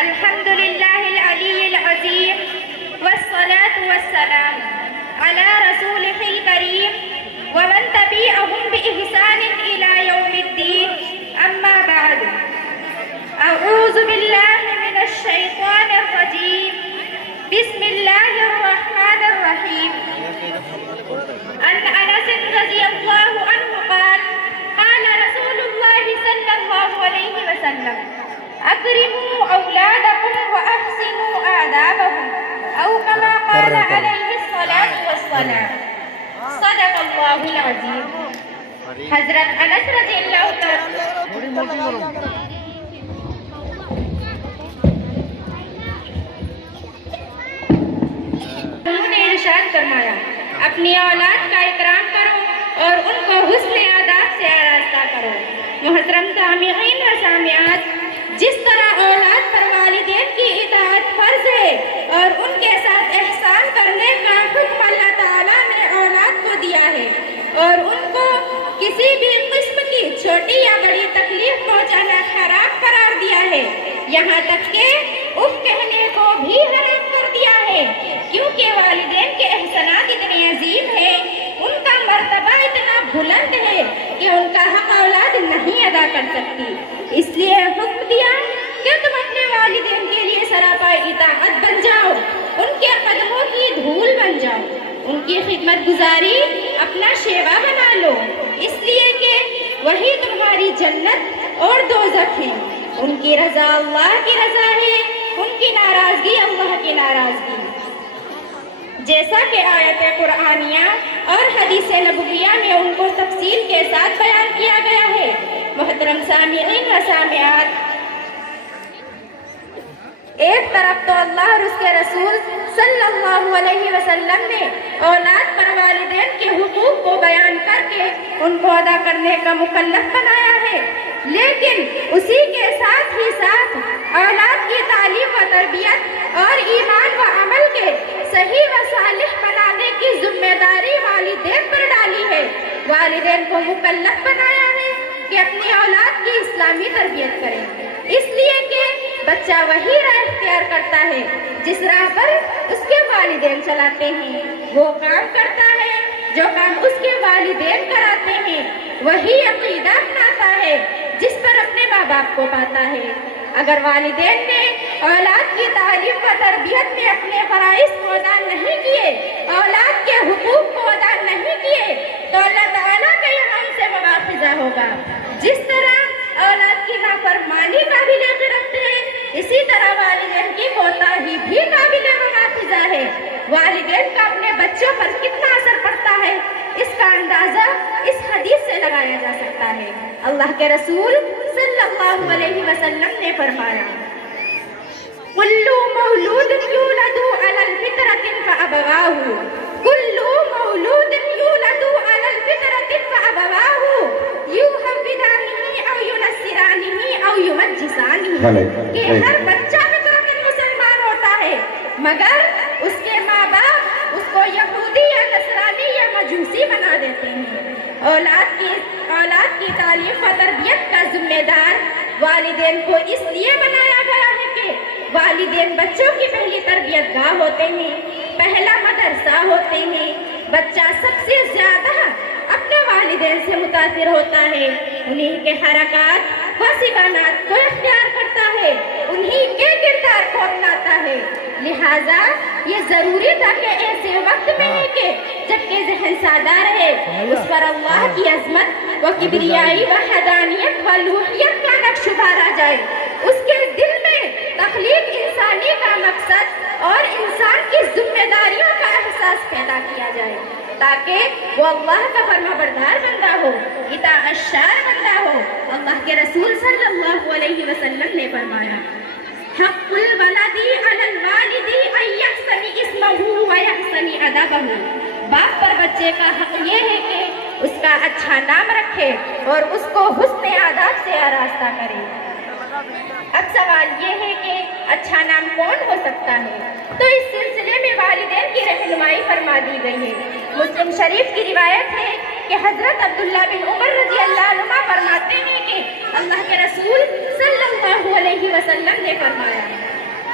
الحمد لله العلي العظيم والصلاة والسلام على رسوله الكريم ومن تبعهم بإحسان إلى يوم الدين. أما بعد، أعوذ بالله من الشيطان الرجيم. بسم الله الرحمن الرحيم. عن أنس رضي الله عنه قال قال رسول الله صلى الله عليه وسلم: أكرموا أولادكم وأحسنوا آدابهم، أو كما قال عليه الصلاة والسلام. صدق الله العظيم. حضرت انس رضی اللہ تعالیٰ نے ارشاد فرمایا: اپنی اولاد کا اکرام کرو اور ان کو حسن آداب سے آراستہ کرو. محترم سامعین و سامعات، جس طرح اولاد پر والدین کی اطاعت فرض ہے اور ان کے ساتھ احسان کرنے کا حکم اللہ تعالیٰ نے اولاد کو دیا ہے، اور ان کو کسی بھی قسم کی چھوٹی یا بڑی تکلیف پہنچانا حرام قرار دیا ہے، یہاں تک کہ اف کہنے کو بھی حرام کر دیا ہے، کیونکہ والدین کے احسانات اتنے عظیم ہیں، ان کا مرتبہ اتنا بلند ہے کہ ان کا حق اولاد نہیں ادا کر سکتی. اس لیے حکم دیا کہ تم اپنے والدین کے لیے سراپا اطاعت بن جاؤ، ان کے قدموں کی دھول بن جاؤ، ان کی خدمت گزاری اپنا شیوا بنا لو، اس لیے کہ وہی تمہاری جنت اور دوزخ ہے. ان کی رضا اللہ کی رضا ہے، ان کی ناراضگی اللہ کی ناراضگی. جیسا کہ آیت قرآنیہ اور حدیث نبویہ میں ان کو تفصیل کے ساتھ بیان کیا گیا ہے. محترم سامعین و سامعات، ایک طرف تو اللہ اور اس کے رسول صلی اللہ علیہ وسلم نے اولاد پر والدین کے حقوق کو بیان کر کے ان کو ادا کرنے کا مکلف بنایا ہے، لیکن اسی کے ساتھ ہی ساتھ اولاد کی تعلیم و تربیت اور ایمان و عمل کے صحیح و صالح بنانے کی ذمہ داری والدین پر ڈالی ہے. والدین کو مکلف بنایا ہے کہ اپنی اولاد کی اسلامی تربیت کریں، اس لیے کہ بچہ وہی راہ اختیار کرتا ہے جس راہ پر اس کے والدین چلاتے ہیں، وہ کام کرتا ہے جو کام اس کے والدین کراتے ہیں، وہی عقیدہ اپناتا ہے جس پر اپنے ماں باپ کو پاتا ہے. اگر والدین نے اولاد کی تعلیم و تربیت میں اپنے فرائض کو ادا نہیں کیے، اولاد کے حقوق کو ادا نہیں کیے، تو اللہ تعالیٰ کا یہاں ان سے مواخذہ ہوگا. جس طرح اولاد کی نافرمانی قابل گرفت ہے، اسی طرح والدین کی کوتاہی بھی قابل مواخذہ ہے. والدین کا اپنے بچوں پر کتنا اثر پڑتا ہے، اس کا اندازہ اس حدیث سے لگایا جا سکتا ہے. اللہ کے رسول صلی اللہ علیہ وسلم نے فرمایا: كل مولود يولد على الفطرة فأبواه كل مولود يولد على الفطرة فأبواه يهودانه أو ينصرانه أو يمجسانه. کہ ہر بچہ فطرت مسلمان ہوتا ہے، مگر اس کے ماں باپ اس کو یہودی یا نصرانی یا مجوسی بنا دیتے ہیں. اولاد کی تعلیم و تربیت کا ذمہ دار والدین کو اس لیے بنایا گیا ہے کہ والدین بچوں کی پہلی تربیت گاہ ہوتے ہیں، پہلا مدرسہ ہوتے ہیں. بچہ سب سے زیادہ اپنے والدین سے متاثر ہوتا ہے، انہی کے حرکات و سکانات کو اختیار کرتا ہے، انہی کے کردار کو اپناتا ہے. لہذا یہ ضروری تھا کہ ایسے وقت میں ہے کہ جب کہ ذہن سادہ رہے، اس پر اللہ کی عظمت و کبریائی و حدانیت و لوحیت کا نقش ابھارا جائے، اس کے دل میں تخلیق انسانی کا مقصد اور انسان کی ذمہ داریوں کا احساس پیدا کیا جائے، تاکہ وہ اللہ کا فرما بردار بندہ ہو، اطاعت شار بندہ ہو. اللہ کے رسول صلی اللہ علیہ وسلم نے فرمایا: حق الولد علی الوالد ان یحسن اسمہ و یحسن ادبہ. باپ پر بچے کا حق یہ ہے کہ اس کا اچھا نام رکھے اور اس کو حسن آداب سے آراستہ کرے. اب سوال یہ ہے کہ اچھا نام کون ہو سکتا ہے؟ تو اس سلسلے میں والدین کی رہنمائی فرما دی گئی ہے. مسلم شریف کی روایت ہے کہ حضرت عبداللہ بن عمر رضی اللہ عنہ فرماتے ہیں کہ اللہ کے رسول صلی اللہ علیہ وسلم نے فرمایا: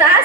7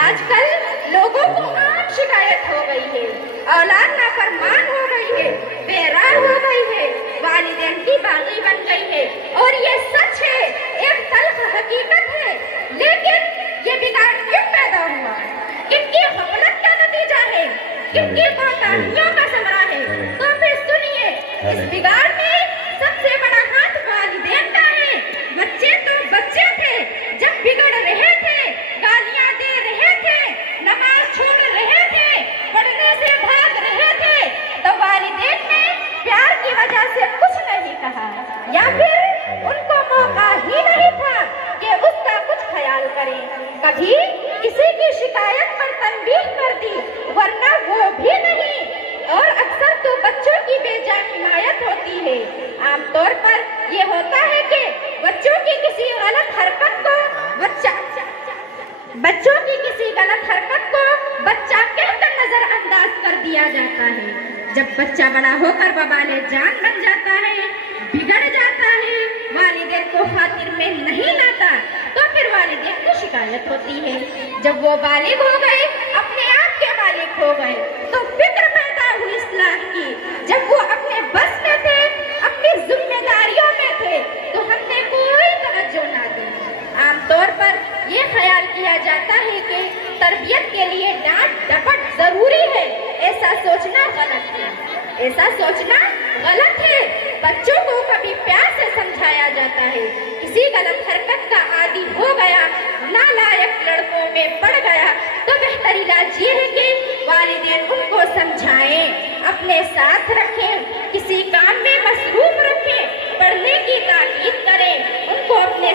آج کل لوگوں کو عام شکایت ہو گئی ہے، اولاد نافرمان ہو گئی ہے، بے راہ ہو گئی ہے، والدین کی باغی بن گئی ہے، اور یہ سچ ہے، ایک تلخ حقیقت ہے۔ لیکن یہ بگاڑ کیوں پیدا ہوا؟ کن کی غفلت کا نتیجہ ہے؟ کن کی کوتاہیوں کا ثمرہ ہے؟ تو پھر سنیے، اس بگاڑ میں سب سے بڑا ہاتھ والدین کا ہے۔ بچے تو بچے تھے، جب بگڑ رہے تھے، گالیاں دے رہے تھے، نماز چھوڑ رہے تھے، پڑھنے سے بھاگ رہے تھے، تو والدین نے پیار کی وجہ سے کچھ نہیں کہا، یا پھر ان کو موقع ہی نہیں تھا کہ اس کا کچھ خیال کریں۔ کبھی کسی کی شکایت پر تنبیہ کر دی، ورنہ وہ بھی نہیں۔ اور اکثر تو بچوں کی بے جا حمایت ہوتی ہے۔ عام طور پر یہ ہوتا ہے کہ بچوں کی کسی غلط حرکت کو بچہ کہہ کر نظر انداز کر دیا جاتا ہے۔ جب بچہ بڑا ہو کر وبال جان بن جاتا ہے، بگڑ جاتا ہے، والدین کو خاطر میں نہیں لاتا، تو پھر والدین کو شکایت ہوتی ہے۔ جب وہ بالغ ہو گئے، اپنے آپ کے مالک ہو گئے، تو فکر پیدا ہوئی اصلاح کی۔ جب وہ اپنے بس میں تھے، اپنی ذمہ داریوں میں تھے، تو ہم نے کوئی توجہ نہ دی۔ عام طور پر یہ خیال کیا جاتا ہے کہ تربیت کے لیے ڈانٹ ڈپٹ ضروری ہے۔ ایسا سوچنا غلط ہے۔ بچوں کو کبھی پیار سے سمجھایا جاتا ہے۔ کسی غلط حرکت کا عادی ہو گیا، نالائق لڑکوں میں پڑ گیا، تو بہتر علاج یہ ہے کہ والدین ان کو سمجھائیں، اپنے ساتھ رکھیں، کسی کام میں مصروف رکھیں، پڑھنے کی تاکید کریں، ان کو اپنے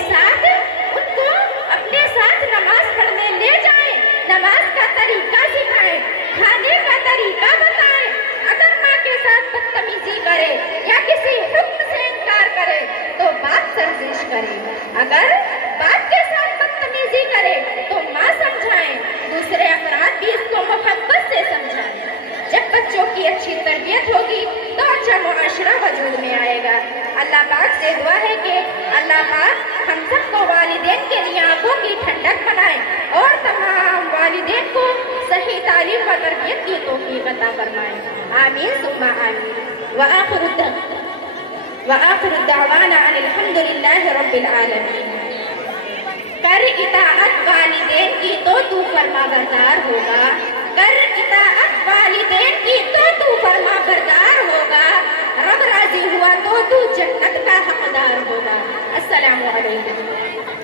ساتھ نماز پڑھنے لے جائیں، نماز کا طریقہ سکھائیں، کھانے کا طریقہ بتائیں۔ اگر ماں کے ساتھ بدتمیزی کرے یا کسی حکم سے انکار کرے تو باپ سرزش کرے۔ اگر باپ کے ساتھ بدتمیزی کرے تو ماں سمجھائیں، دوسرے افراد بھی اس کو محبت سے سمجھائیں۔ جب بچوں کی اچھی تربیت ہوگی تو اچھا معاشرہ وجود میں آئے گا۔ اللہ پاک سے دعا ہے کہ اللہ پاک ہم سب کو والدین کے لیے آنکھوں کی ٹھنڈک بنائے، اور تمام والدین کو صحیح تعلیم و تربیت کی توفیق عطا فرمائے۔ آمین ثم آمین۔ وآخر الدعوانا ان الحمد للہ رب العالمین۔ کر اطاعت والدین کی تو تو فرما بردار ہوگا، کر اطاعت والدین کی تو فرما بردار ہوگا، رب راضی ہوا تو جنت کا حقدار ہوگا۔ السلام علیکم۔